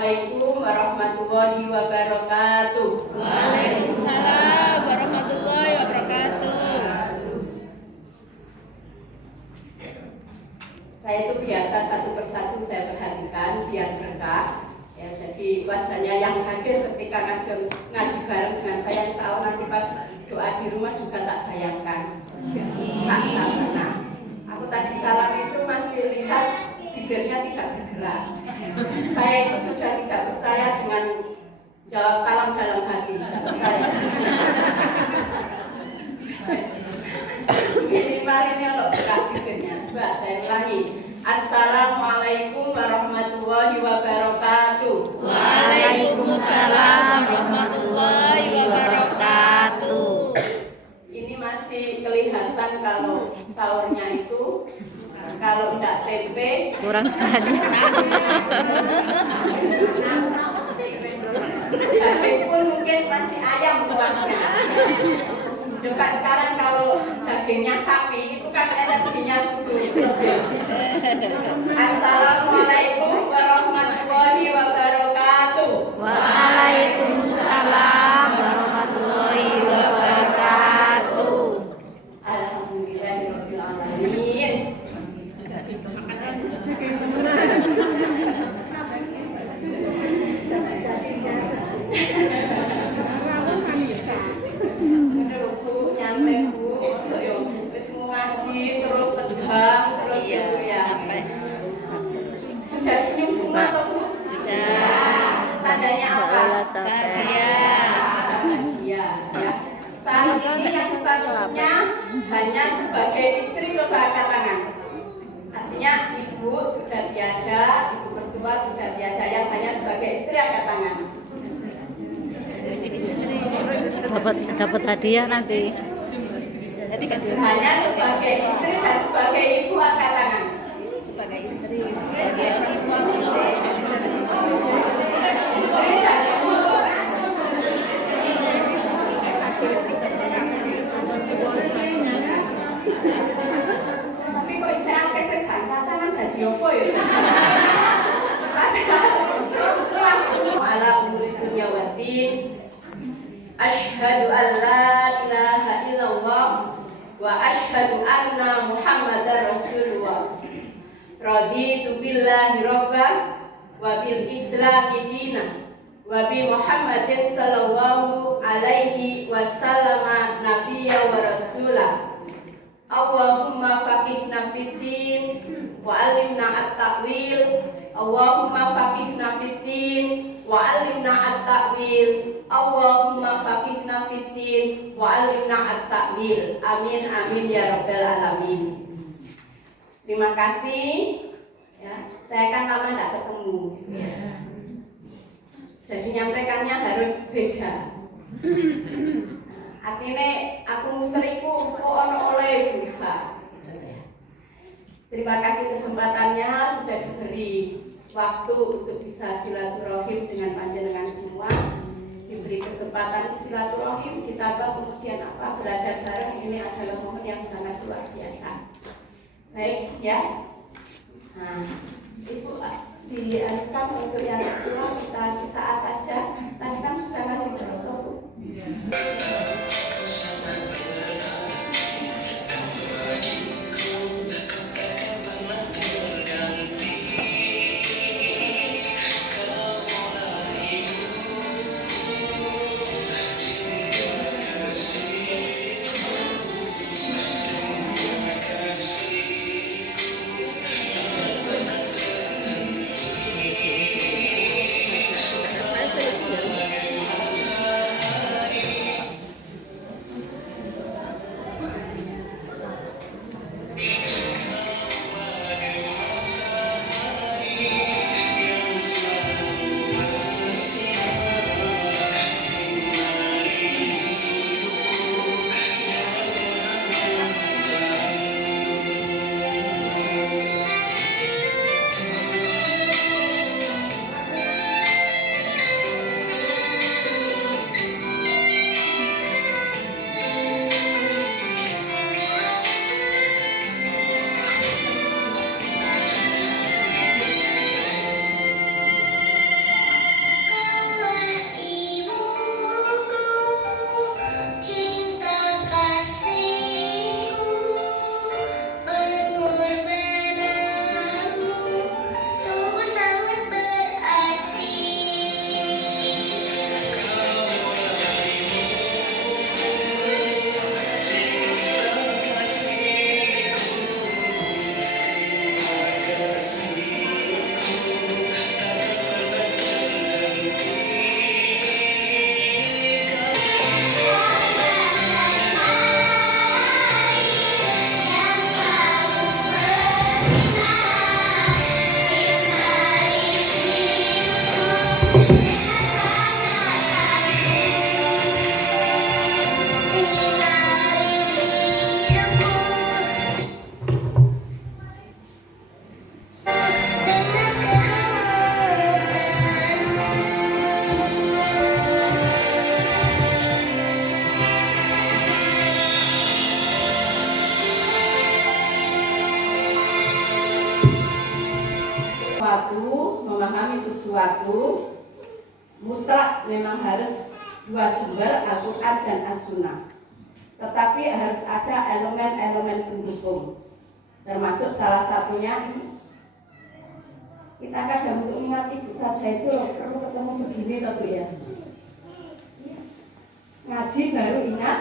Assalamualaikum warahmatullahi wabarakatuh. Waalaikumsalam warahmatullahi wabarakatuh. Saya itu biasa satu persatu saya perhatikan biar berkah. Ya, jadi wajahnya yang hadir ketika ngaji bareng dengan saya, insya Allah nanti pas doa di rumah juga tak bayangkan. Tak sama. Aku tadi salam itu masih lihat bibirnya tidak bergerak. Saya itu sudah tidak percaya dengan jawab salam dalam hati. Saya. Minimal ini kalau gerak bibirnya. Coba saya ulangi. Assalamualaikum warahmatullahi wabarakatuh. Waalaikumsalam warahmatullahi wabarakatuh. Ini masih kelihatan kalau sahurnya itu, kalau enggak tempe kurang banyak. daging pun mungkin masih ayam puasnya. Coba sekarang kalau dagingnya sapi itu kan energinya betul. Assalamualaikum warahmatullahi wabarakatuh. Waalaikumsalam warahmatullahi wabarakatuh. Alhamdulillahirabbil alamin. Bu, nyantai Bu, masuk yuk. Terus ngaji, terus tegang, terus itu ya. Sudah senyum semua toh Bu? Sudah. Tandanya apa? Bahagia. Bahagia ya. Saat ini yang statusnya hanya sebagai istri, coba angkat tangan. Artinya ibu sudah tiada, ibu mertua sudah tiada, yang hanya sebagai istri angkat tangan. Dapat hadiah nanti. Hanya sebagai istri dan sebagai ibu angkat tangan. Sebagai istri. Istri dan ibu. Tapi kok istri angkat segan tangan jadi apa ya? Langsung ala umuri dunia watin. Asyhadu an la ilaha illallah wa asyhadu anna Muhammadar Rasulullah. Raditu billahi rabba wa bil islami dina wa bi Muhammadin sallallahu alaihi wasallama nabiyya wa rasulah. Allahumma faqihna fid din wa 'allimna at-ta'wil. Allahumma faqihna fid din wa 'allimna at-ta'wil. Allahumma faqihna fid din wa 'allimna at-ta'wil. Amin amin ya rabbal alamin. Terima kasih. Ya, saya kan lama tidak ketemu. Ya. Jadi nyampaikannya harus beda. Artinya aku muteriku kok ono oleh bisa. Terima kasih kesempatannya sudah diberi waktu untuk bisa silaturahim dengan panjenengan semua. Diberi kesempatan silaturahim, kita kemudian belajar bareng, ini adalah momen yang sangat luar biasa. Baik ya. Nah, Ibu dialihkan untuk yang kedua kita sesaat aja. Tadi kan sudah ngaji terus Bu. sesuatu mutlak memang harus dua sumber, Al-Quran dan As-Sunnah. Tetapi harus ada elemen-elemen pendukung. Termasuk salah satunya kita kadang untuk ingat ibu saja itu perlu ketemu begini loh Bu ya. Ngaji baru ingat.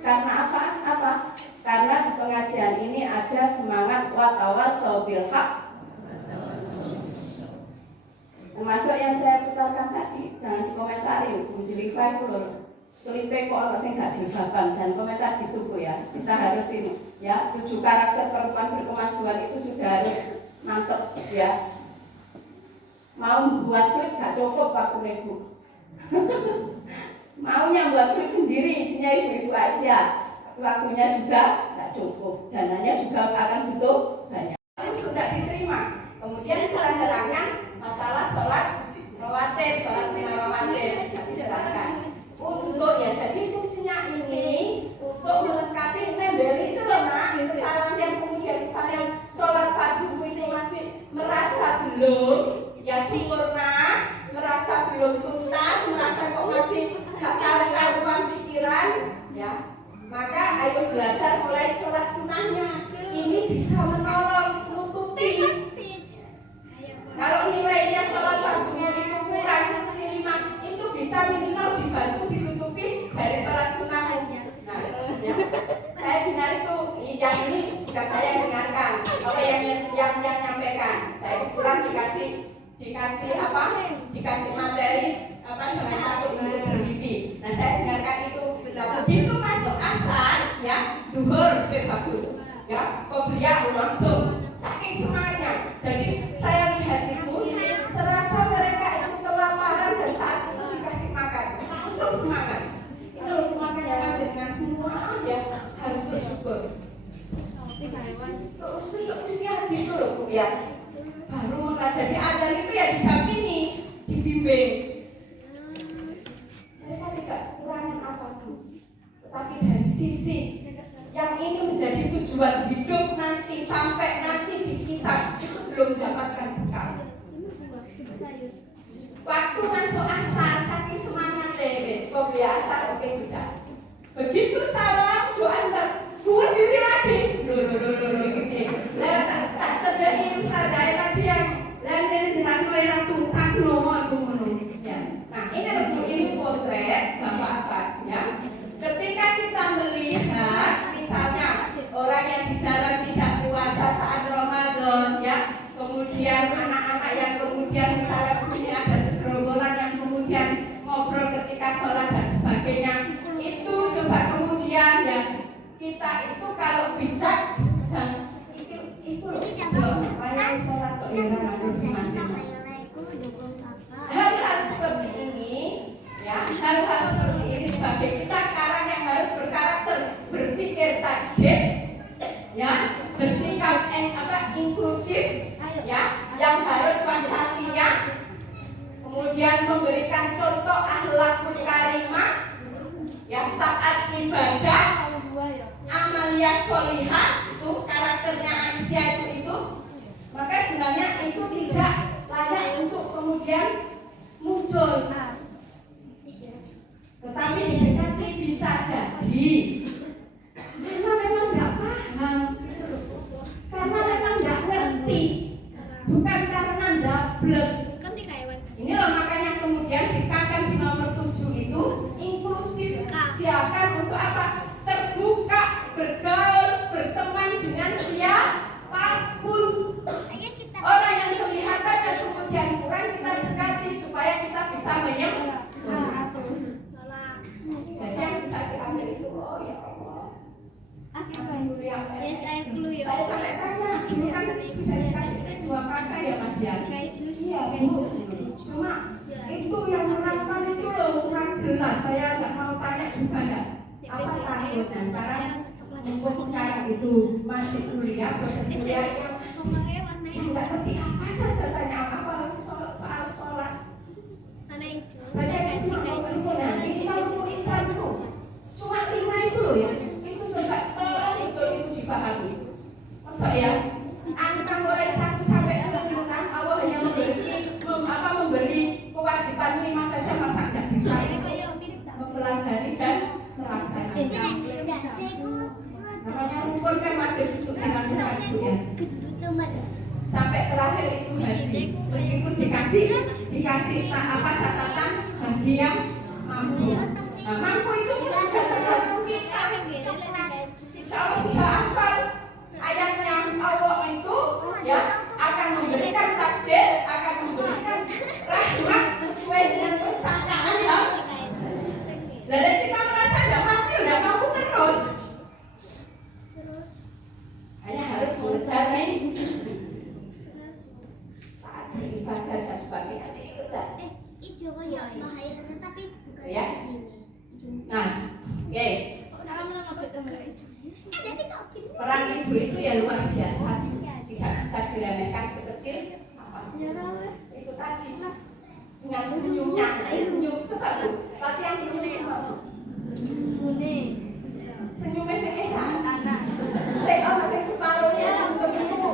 Karena apa? Karena di pengajian ini ada semangat wa tawassaw bil haq. Termasuk yang saya putarkan tadi, jangan dikomentari Bu Zulifah itu loh. Kelipe kok orang sing gak jilbaban, jangan komentar gitu Bu ya. Kita harus ini ya, 7 karakter perempuan berkemajuan itu sudah harus mantap ya. Mau buat klip gak cukup waktu Bu. Maunya buat klip sendiri isinya ibu-ibu Asia, tapi waktunya juga gak cukup, dananya juga akan butuh banyak. Itu sudah diterima. Kemudian saya terangkan masalah sholat rawatib, sholat sunnah rawatib dijelaskan. Untuk ya jadi fungsinya ini untuk melengkapi nembeli itu loh nak. Kesalahan yang kemudian misalnya sholat fardu itu masih merasa belum ya sempurna, merasa belum tuntas, merasa kok masih gak karuan pikiran ya, maka ayo belajar mulai sholat sunnahnya. Ini bisa menolong menutupi. Kalau nilainya sholat fardu itu kurang fungsi 5, itu bisa minimal dibantu ditutupi dari sholat sunnah. Nah, ya. Saya dengar itu yang ini bukan saya yang dengarkan, apa yang nyampaikan. Saya kebetulan dikasih apa? Dikasih materi apa jangan takut untuk bermimpi. Nah, saya dengarkan itu. Nah, begitu masuk asar ya, duhur bagus. Ya, qobliyah langsung saking semangatnya. Jadi saya lihat itu serasa mereka itu kelaparan dan saat itu dikasih makan langsung semangat. Itu makanya dengan semua ya harus bersyukur. Terus usia gitu loh Bu ya. Baru jadi adzan itu ya didampingi, dibimbing. Mereka tidak kekurangan apapun, tetapi dari sisi yang ini menjadi tujuan hidup nanti sampai nanti dihisab itu belum mendapatkan bekal. Waktu masuk asar saking semangat wis qobliyah asar oke sudah. Begitu salam doa buat diri lagi. Loh gitu. Lah tak sedeni sadaya tadi yang lan dene jelas ora tuntas nomo aku ngono. Ya. Nah, ini potret Bapak ya. Ketika kita melihat misalnya orang yang di jalan tidak puasa saat Ramadan ya, kemudian anak-anak yang kemudian misalnya di sini ada segerombolan yang kemudian ngobrol ketika sholat dan sebagainya, itu coba kemudian ya kita itu kalau bijak jangan itu supaya sholat kok ya hal-hal seperti ini ya, hal-hal seperti ini sebagai kita sekarang yang harus berkarakter berpikir tasdid ya, bersikap inklusif ya, yang harus wasatiyah, kemudian memberikan contoh akhlakul karimah ya, taat ibadah, amaliyah sholihah, itu karakternya Aisyah itu maka sebenarnya itu tidak layak untuk kemudian muncul. Tetapi nanti bisa jadi karena memang nggak paham, karena memang nggak ngerti, bukan karena ndablek. Ini loh makanya kemudian ditekan di nomor 7 itu inklusif, silakan untuk apa? Terbuka, bergaul, berteman dengan siapapun. Orang yang kelihatan dan kemudian kurang kita dekati supaya kita bisa menyembuhkan. Jadi yang bisa diambil itu, oh ya Allah. Saya sampai tanya, ini kan sudah dikasih 2 pakai ya Mas ya? Iya Bu. Cuma itu yang menangkan itu loh kurang jelas. Saya nggak mau tanya juga enggak. Apa takut? Nah sekarang untuk sekarang itu masih kuliah, proses kuliah yang nggak ngerti apa saja tanya apa soal sholat. Baca semua nah ini kalau Islam itu cuma 5 itu loh ya. Itu coba tolong betul itu dipahami. Masa ya angka mulai 1 sampai 26 Allah hanya memberi pun kan masih dengan ibu ya. Sampai terakhir itu haji, meskipun dikasih catatan bagi yang mampu. Nah, mampu itu pun juga tergantung kita. Kalau sudah hafal ayatnya Allah itu ya akan memberikan takdir, akan memberikan rahmat sesuai dengan persangkaan. Lalu kita merasa tidak mampu terus. Hanya harus mencari ibadah dan sebagainya. Ya. Nah, oke. Peran ibu itu ya luar biasa, tidak bisa diremehkan sekecil apa. Itu tadi dengan senyumnya, senyum coba bu, latihan senyum sama. Senyumnya saya enak. Saya masih separuhnya untuk ibu.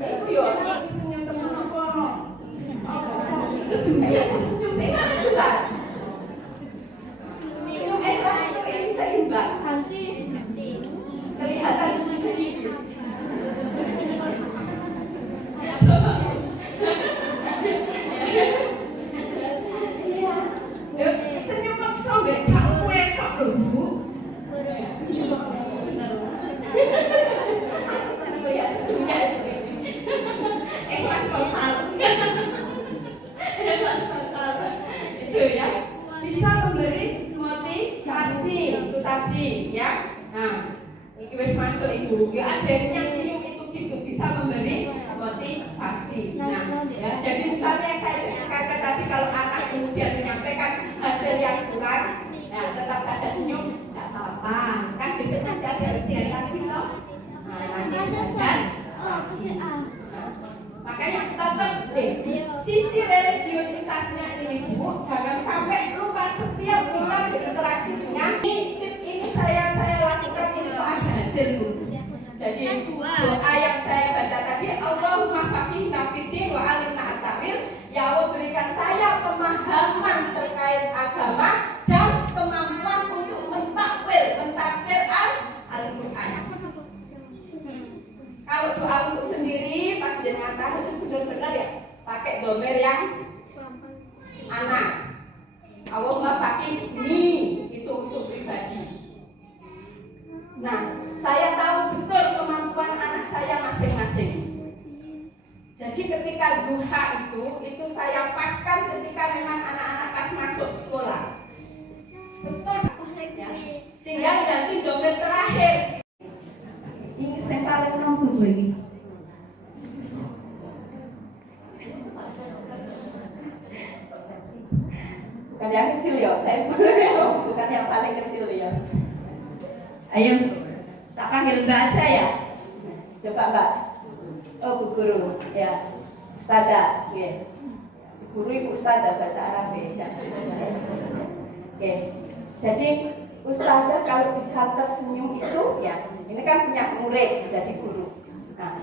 Ibu yo lagi senyum teman kono. Aku senyum saya nggak jelas. Senyum ikhlas itu ini seimbang. Kelihatan sedikit. Coba. Iya. Senyum maksa mbek gak kowe kok Bu. Ikhlas total. Itu ya. Bisa memberi motivasi itu tadi ya. Nah, ini wis masuk ibu. Ya akhirnya senyum itu gitu bisa memberi motivasi. Nah, ya jadi misalnya saya kata tadi kalau anak kemudian menyampaikan hasil yang kurang, ya tetap saja senyum, tidak apa-apa. Kan besok masih ada ujian lagi loh. Nah, nanti kan. Makanya tetap sisi religiositasnya ini Bu, jangan sampai lupa setiap kita berinteraksi dengan tip ini saya lakukan ini kok ada hasil Bu. Jadi doa yang saya baca tadi, Allahumma faqihna fiddin wa alimna at-ta'wil, ya Allah berikan saya pemahaman terkait agama dan kemampuan untuk mentakwil, mentafsir Al-Qur'an. Kalau doa untuk sendiri pas jenengan tahu benar-benar ya pakai domer yang anak. Allahumma faqihni itu untuk pribadi. Nah, saya tahu betul kemampuan anak saya masing-masing. Jadi ketika duha itu saya paskan ketika memang anak-anak pas masuk sekolah. Betul. Ya. Tinggal ganti domer terakhir. Ini saya paling langsung ini. Bukan yang kecil ya, saya bukan yang paling kecil ya. Ayo, tak panggil Mbak aja ya. Coba Mbak. Oh Bu Guru, ya. Ustazah, ya. Guru Ibu Ustazah bahasa Arab ya. Oke. Jadi Ustazah kalau bisa tersenyum itu ya, ini kan punya murid jadi guru. Nah,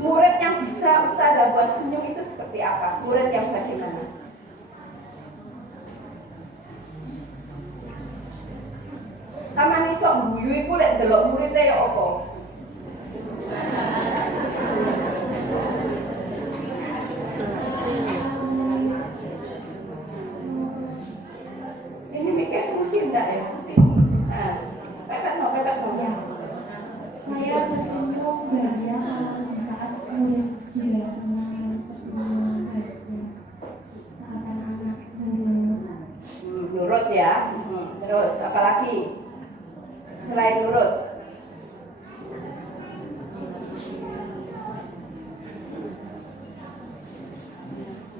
murid yang bisa Ustazah buat senyum itu seperti apa? Murid yang bagaimana? Taman iso guyu iku lek delok murid e ya apa? Ini mikir fungsi enggak ya? Nah, pepet no. Saya tersenyum bahagia saat murid juga senang tersenyum bahagia saat anak-anak senyum. Nurut ya. Terus apa lagi? Selain nurut.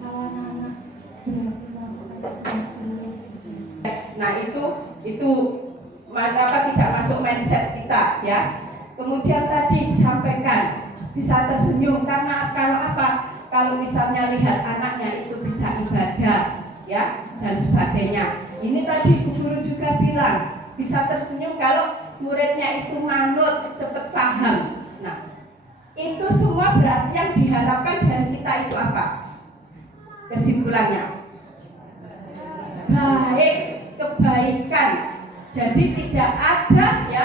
Kalau anak-anak berhasil melakukan sesuatu. Nah itu mengapa tidak masuk mindset kita ya. Kemudian tadi disampaikan bisa tersenyum karena kalau apa? Kalau misalnya lihat anaknya itu bisa ibadah ya dan sebagainya. Ini tadi Bu Guru juga bilang bisa tersenyum kalau muridnya itu manut, cepat paham. Nah, itu semua berarti yang diharapkan dari kita itu apa? Kesimpulannya baik, kebaikan. Jadi tidak ada ya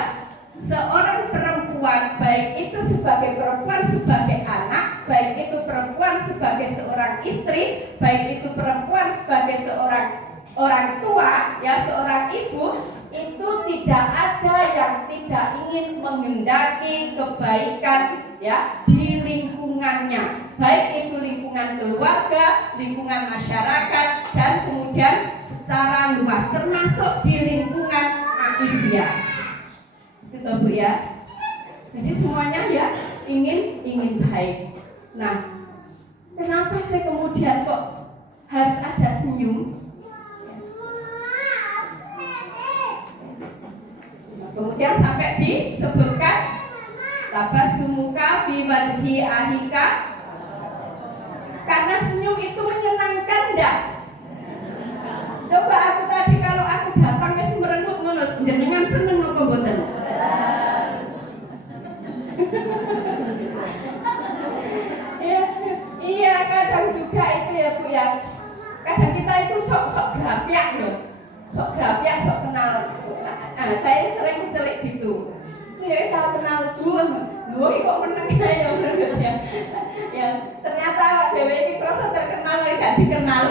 seorang perempuan perempuan, baik itu sebagai perempuan sebagai anak, baik itu perempuan sebagai seorang istri, baik itu perempuan sebagai seorang orang tua, ya seorang ibu, itu tidak ada yang tidak ingin menghendaki kebaikan ya di lingkungannya, baik itu lingkungan keluarga, lingkungan masyarakat, dan kemudian secara luas termasuk di lingkungan Aisyah. Gitu Bu ya. Jadi semuanya ya ingin baik. Nah, kenapa sih kemudian kok harus ada senyum? Kemudian sampai disebutkan tabassumuka fi wajhi ahika, karena senyum itu menyenangkan enggak? Coba aku tadi kalau aku datang wis merenut ngono, jenengan seneng apa mboten? Iya, kadang juga itu ya Bu ya. Kadang kita itu sok grapiak loh. Sok grapiak, sok kenal. Saya sering mencelik gitu. Ya tahu kenal Bu, kok meneng ya bener ya. Ya, ternyata awak dhewe iki krasa terkenal gak dikenal.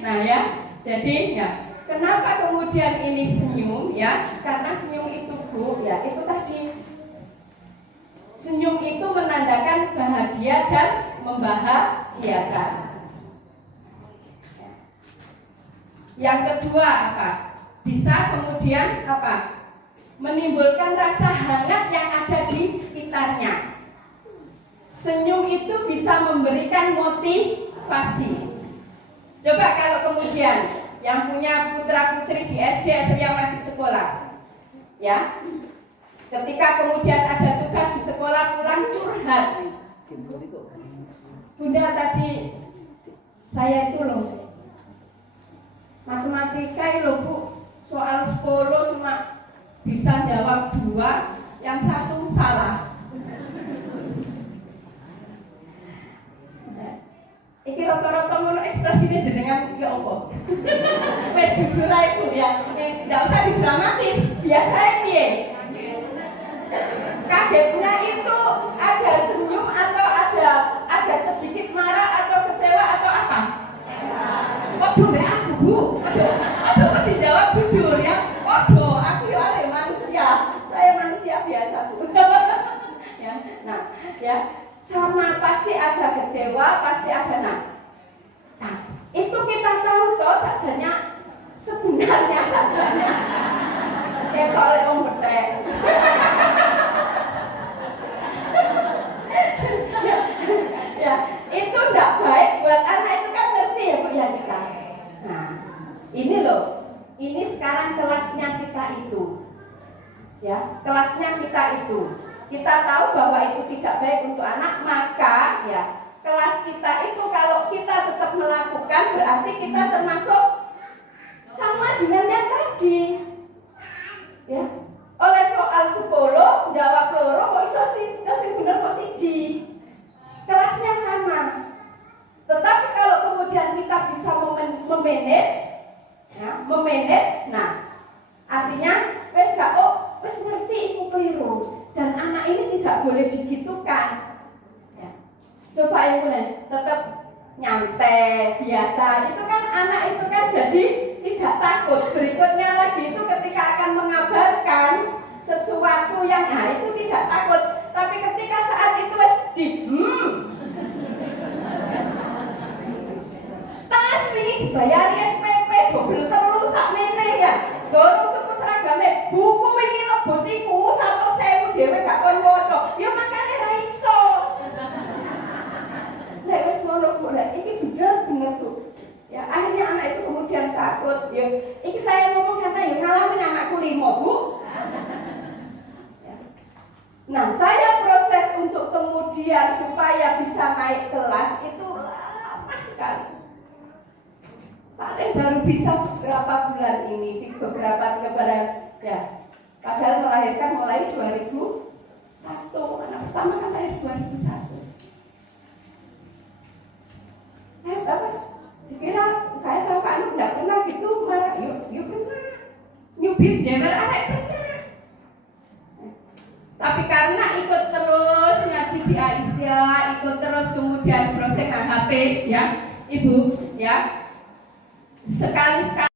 Nah ya, jadi ya, kenapa kemudian ini senyum ya? Karena senyum itu Bu, ya itu tadi. Senyum itu menandakan bahagia dan membahagiakan. Yang kedua apa? Bisa kemudian apa? Menimbulkan rasa hangat yang ada di sekitarnya. Senyum itu bisa memberikan motivasi. Coba kalau kemudian yang punya putra-putri di SD yang masih sekolah, ya, ketika kemudian ada tugas di sekolah pulang curhat, Bunda tadi saya itu loh matematika itu loh Bu, soal 10 cuma bisa jawab 2, yang 1 salah. Iki rata-rata ngono ekspresine jenengan ya apa? Wes jujur ae Bu ya, enggak usah didramatis, biasa piye? Kagetnya itu ada senyum atau ada sedikit marah atau kecewa atau apa? Waduh, mbak aku Bu, coba dijawab jujur ya. Waduh, aku ya ada manusia, saya manusia biasa Bu. Ya, nah, ya sama pasti ada kecewa, pasti ada nah. Itu kita tahu toh sajanya sebenarnya sajanya. Oleh om betek. Ya, itu enggak baik buat anak, itu kan ngerti ya Bu ya kita. Nah, ini loh, ini sekarang kelasnya kita itu. Ya, kelasnya kita itu. Kita tahu bahwa itu tidak baik untuk anak, maka ya kelas kita itu kalau kita tetap melakukan berarti kita termasuk sama dengan yang tadi. Ya, oleh soal 10 jawab loro kok iso sing bener kok siji. Kelasnya sama. Tetapi kalau kemudian kita bisa memanage, ya, nah artinya wes gak wes ngerti iku keliru dan anak ini tidak boleh digitukan. Ya. Coba ibu tetap nyantai biasa, itu kan anak itu kan jadi tidak takut. Berikutnya lagi itu ketika akan mengabarkan sesuatu yang itu tidak takut, tapi ketika saat itu wes tas ini dibayari SPP double telu sakmene ya. Dorong tuku seragame, buku iki lebus iku 100.000 dhewe gak kon waca. Ya makane ra iso. Nek wis ngono kok iki bener tuh. Ya akhirnya anak itu kemudian takut. Ya iki saya ngomong karena ya ngalamin anakku 5 Bu. Ya. Nah, saya proses untuk kemudian supaya bisa naik kelas itu lama sekali. Paling baru bisa beberapa bulan ini, di beberapa bulan ya. Padahal melahirkan mulai 2001, anak pertama kan lahir 2001. Saya berapa? Dikira saya sama Pak Anu enggak pernah gitu marah. Yuk pernah. Nyubit jewer anak pernah. Siti Aisyah, ikut terus kemudian proses HP ya, Ibu ya. Sekali-sekali